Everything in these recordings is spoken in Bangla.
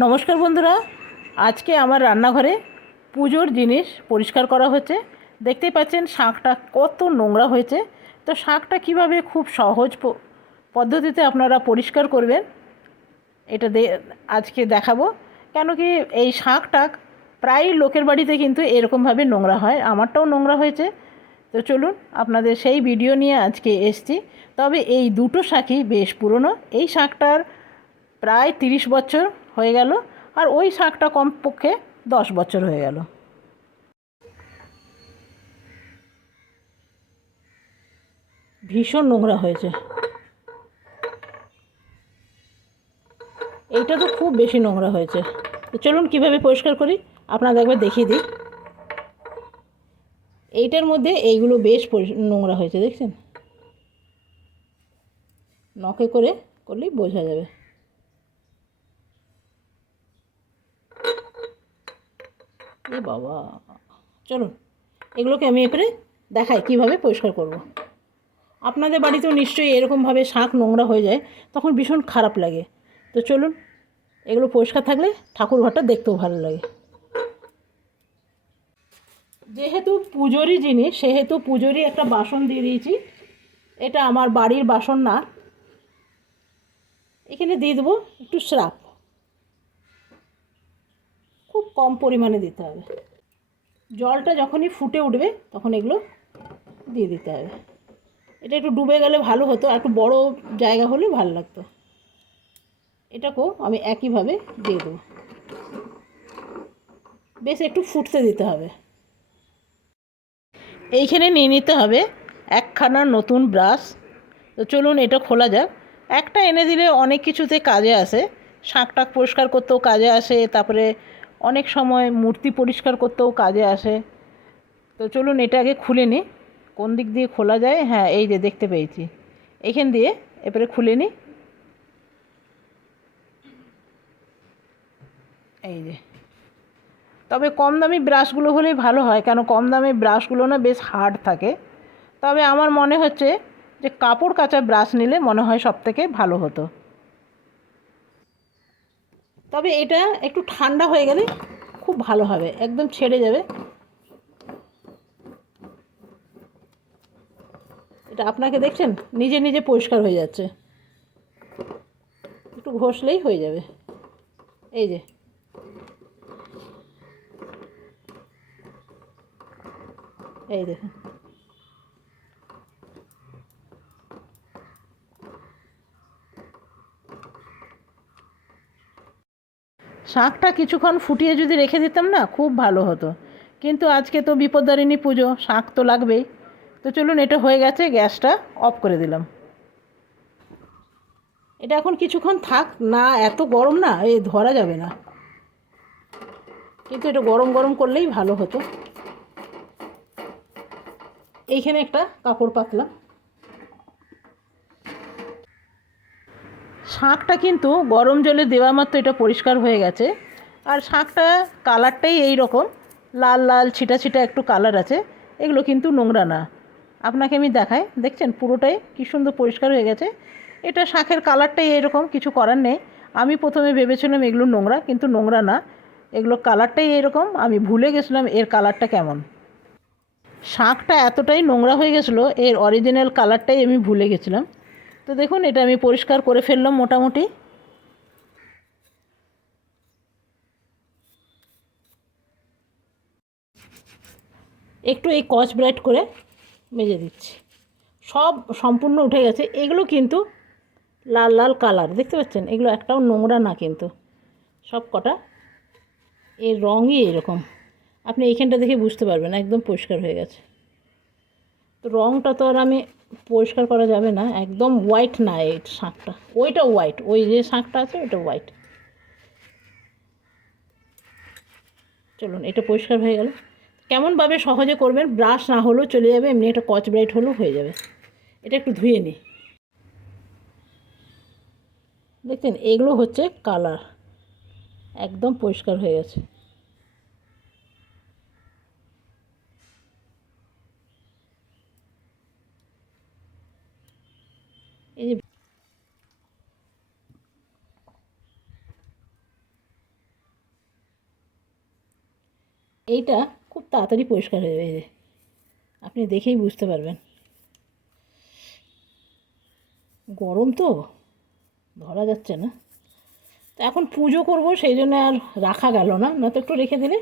নমস্কার বন্ধুরা, আজকে আমার রান্নাঘরে পুজোর জিনিস পরিষ্কার করা হচ্ছে দেখতেই পাচ্ছেন শাঁখটা কত নোংরা হয়েছে। তো শাঁখটা কীভাবে খুব সহজ পদ্ধতিতে আপনারা পরিষ্কার করবেন, এটা আজকে দেখাবো। কেন কি এই শাঁখটা প্রায় লোকের বাড়িতে কিন্তু এরকমভাবে নোংরা হয়, আমারটাও নোংরা হয়েছে। তো চলুন আপনাদের সেই ভিডিও নিয়ে আজকে এসছি। তবে এই দুটো শাঁখই বেশ পুরনো। এই শাঁখটার প্রায় তিরিশ বছর হয়ে গেল আর ওই শাঁখটা কমপক্ষে দশ বছর হয়ে গেল। ভীষণ নোংরা হয়েছে। এইটা তো খুব বেশি নোংরা হয়েছে। চলুন কীভাবে পরিষ্কার করি? আপনাদের একবার দেখিয়ে দিই। এইটার মধ্যে এইগুলো বেশ নোংরা হয়েছে, দেখছেন? নখে করে করলেই বোঝা যাবে। এ বাবা। চলুন, এগুলোকে আমি এবারে দেখাই, কীভাবে পরিষ্কার করব। আপনাদের বাড়িতেও নিশ্চয়ই এরকমভাবে শাঁখ নোংরা হয়ে যায়, তখন ভীষণ খারাপ লাগে। তো চলুন, এগুলো পরিষ্কার থাকলে ঠাকুর ঘরটা দেখতেও ভালো লাগে। যেহেতু পুজোরই জিনিস, সেহেতু পুজোরই একটা বাসন দিয়ে দিয়েছি। এটা আমার বাড়ির বাসন না। এখানে দিয়ে দেবো একটু খুব কম পরিমাণে দিতে হবে। জলটা যখনই ফুটে উঠবে, তখন এগুলো দিয়ে দিতে হবে। এটা একটু ডুবে গেলে ভালো হতো একটু বড় জায়গা হলে ভালো লাগতো। এটাকেও আমি একইভাবে দিয়ে দেবো। বেশ, একটু ফুটতে দিতে হবে। এইখানে নিয়ে নিতে হবে একখানা নতুন ব্রাশ। তো চলুন এটা খোলা যাক। একটা এনে দিলে অনেক কিছুতে কাজে আসে। শাঁক টাক পরিষ্কার করতেও কাজে আসে, তারপরে অনেক সময় মূর্তি পরিষ্কার করতেও কাজে আসে। তো চলুন এটা আগে খুলে নিই। কোন দিক দিয়ে খোলা যায়? হ্যাঁ এই যে দেখতে পেয়েছি। এখান দিয়ে এবারে খুলে নিই। এই যে। তবে কম দামি ব্রাশগুলো হলেই ভালো হয়, কেন কম দামি ব্রাশগুলো না বেশ হার্ড থাকে। তবে আমার মনে হচ্ছে যে কাপড় কাচা ব্রাশ নিলে মনে হয় সব থেকে ভালো হতো। তবে এটা একটু ঠান্ডা হয়ে গেলে খুব ভালো হবে, একদম ছেড়ে যাবে। এটা আপনাকে দেখছেন? নিজে নিজে পরিষ্কার হয়ে যাচ্ছে। একটু ঘষলেই হয়ে যাবে। এই যে। এই দেখুন। শাঁখটা কিছুক্ষণ ফুটিয়ে যদি রেখে দিতাম না, খুব ভালো হতো। কিন্তু আজকে তো বিপদারিণী পুজো শাঁখ তো লাগবেই। তো চলুন, এটা হয়ে গেছে, গ্যাসটা অফ করে দিলাম। এটা এখন কিছুক্ষণ থাক, না এত গরম না, এ ধরা যাবে না। কিন্তু এটা গরম গরম করলেই ভালো হতো। এইখানে একটা কাপড় পাতলাম। শাঁখটা কিন্তু গরম জলে দেওয়া মাত্র এটা পরিষ্কার হয়ে গেছে। আর শাঁখটা কালারটাই এই রকম, লাল লাল ছিটা ছিটা একটু কালার আছে, এগুলো কিন্তু নোংরা না। আপনাকে আমি দেখাই, দেখছেন পুরোটাই কী সুন্দর পরিষ্কার হয়ে গেছে। এটা শাঁখের কালারটাই এরকম কিছু করার নেই। আমি প্রথমে ভেবেছিলাম এগুলো নোংরা, কিন্তু নোংরা না। এগুলো কালারটাই এরকম আমি ভুলে গেছিলাম এর কালারটা কেমন। শাঁখটা এতটাই নোংরা হয়ে গেছিল, এর অরিজিনাল কালারটাই আমি ভুলে গেছিলাম। তো দেখুন, এটা আমি পরিষ্কার করে ফেললাম মোটামুটি। একটু এই কচ ব্রাইট করে মেজে দিচ্ছি। সব সম্পূর্ণ উঠে গেছে। এগুলো কিন্তু লাল লাল কালার, দেখতে পাচ্ছেন? এগুলো একটাও নোংরা না কিন্তু। সব কটা এর রঙই এরকম। আপনি এইখানটা দেখে বুঝতে পারবেন, একদম পরিষ্কার হয়ে গেছে। তো রঙটা তো আর আমি পরিষ্কার করা যাবে না, একদম হোয়াইট না এই শাঁকটা। ওইটা হোয়াইট ওই যে শাঁকটা আছে ওইটা হোয়াইট চলুন, এটা পরিষ্কার হয়ে গেল। কেমনভাবে সহজে করবেন ব্রাশ না হলেও চলে যাবে, এমনি একটা কচ ব্রাইট হলেও হয়ে যাবে। এটা একটু ধুয়ে নিই। দেখছেন, এগুলো হচ্ছে কালার একদম পরিষ্কার হয়ে গেছে এই যে এইটা খুব তাড়াতাড়ি পরিষ্কার হয়ে যাবে। আপনি দেখেই বুঝতে পারবেন। গরম তো, ধরা যাচ্ছে না। তো এখন পুজো করব, সেই জন্য আর রাখা গেল না। না তো একটু রেখে দিলে,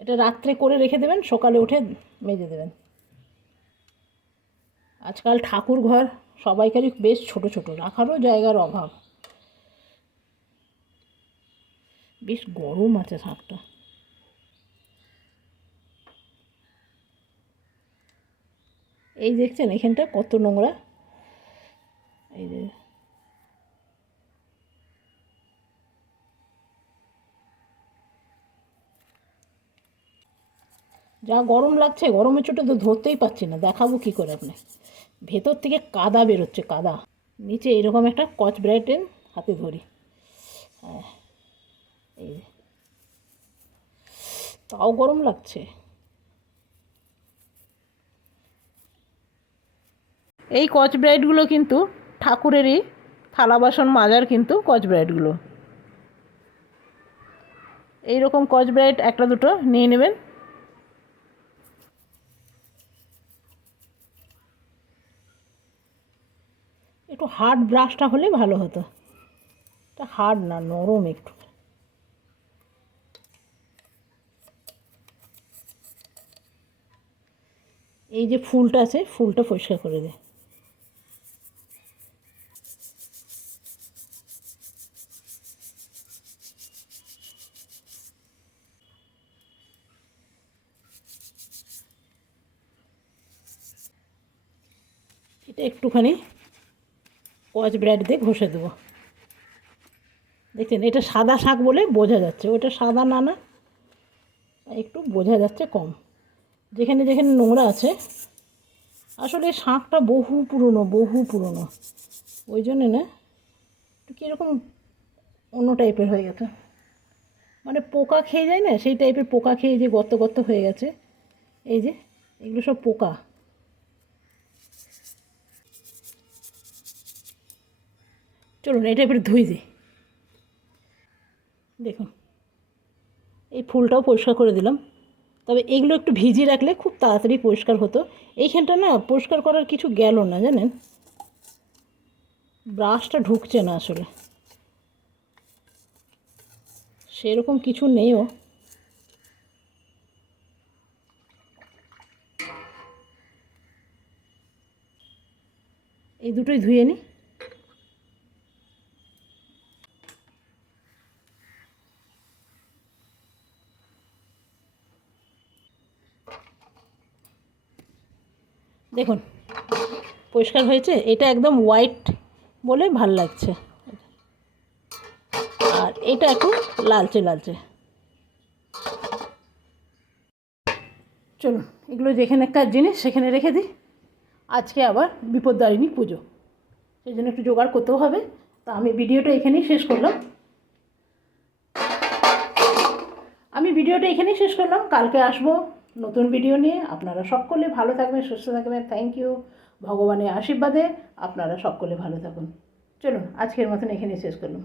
এটা রাত্রে করে রেখে দেবেন, সকালে উঠে মেজে দেবেন। আজকাল ঠাকুর ঘর সবাইকারই বেশ ছোট ছোট, রাখারও জায়গার অভাব। বেশ গরম আছে শাকটা। এই দেখছেন এখানটা কত নোংরা? এই যে। যা গরম লাগছে, গরমের চোটে তো ধরতেই পাচ্ছি না, দেখাবো কী করে আপনি। ভেতর থেকে কাদা বেরোচ্ছে, কাদা। নিচে এরকম একটা কচ ব্রাইটেন হাতে ধরি। হ্যাঁ এই। তাও গরম লাগছে। এই কচ ব্রাইডগুলো কিন্তু ঠাকুরেরই থালা বাসন মাজার কিন্তু কচ ব্রাইডগুলো এইরকম কচ ব্রাইড একটা দুটো নিয়ে নেবেন। একটু হার্ড ব্রাশটা হলে ভালো হতো। এটা হার্ড না, নরম একটু। এই যে ফুলটা আছে, ফুলটা পরিষ্কার করে দে। একটুখানি কচ ব্রাইড দিয়ে ঘষে দেবো। দেখছেন, এটা সাদা শাক বলে বোঝা যাচ্ছে, ওটা সাদা না না, একটু বোঝা যাচ্ছে কম। যেখানে যেখানে নোংরা আছে, আসলে শাঁখটা বহু পুরনো বহু পুরনো। ওই জন্যে না, একটু কীরকম অন্য টাইপের হয়ে গেছে। মানে পোকা খেয়ে যায় না, সেই টাইপের পোকা খেয়ে যে গর্ত গর্ত হয়ে গেছে, এই যে, এগুলো সব পোকা। চলুন এটা এবার ধুই দিই। দেখুন, এই ফুলটাও পরিষ্কার করে দিলাম। তবে এগুলো একটু ভিজিয়ে রাখলে খুব তাড়াতাড়ি পরিষ্কার হতো। এইখানটা না, পরিষ্কার করার কিছু গেল না, জানেন? ব্রাশটা ঢুকছে না আসলে। সেরকম কিছু নেইও এই দুটোই ধুয়ে নিই দেখুন, পরিষ্কার হয়েছে, এটা একদম হোয়াইট বলে ভালো লাগছে। আর এটা একটু লালচে লালচে। চলুন, এগুলো যেখানেকার জিনিস, সেখানে রেখে দিই। আজকে আবার বিপদদারিণী পুজো। সেই জন্য একটু জোগাড় করতেও হবে। তা আমি ভিডিওটা এখানেই শেষ করলাম। আমি ভিডিওটা এখানেই শেষ করলাম। কালকে আসব। নতুন ভিডিও নিয়ে আপনারা সকলে ভালো থাকবেন, সুস্থ থাকবেন। থ্যাংক ইউ ভগবানের আশীর্বাদে আপনারা সকলে ভালো থাকুন। চলুন, আজকের মতন এখানে শেষ করলাম।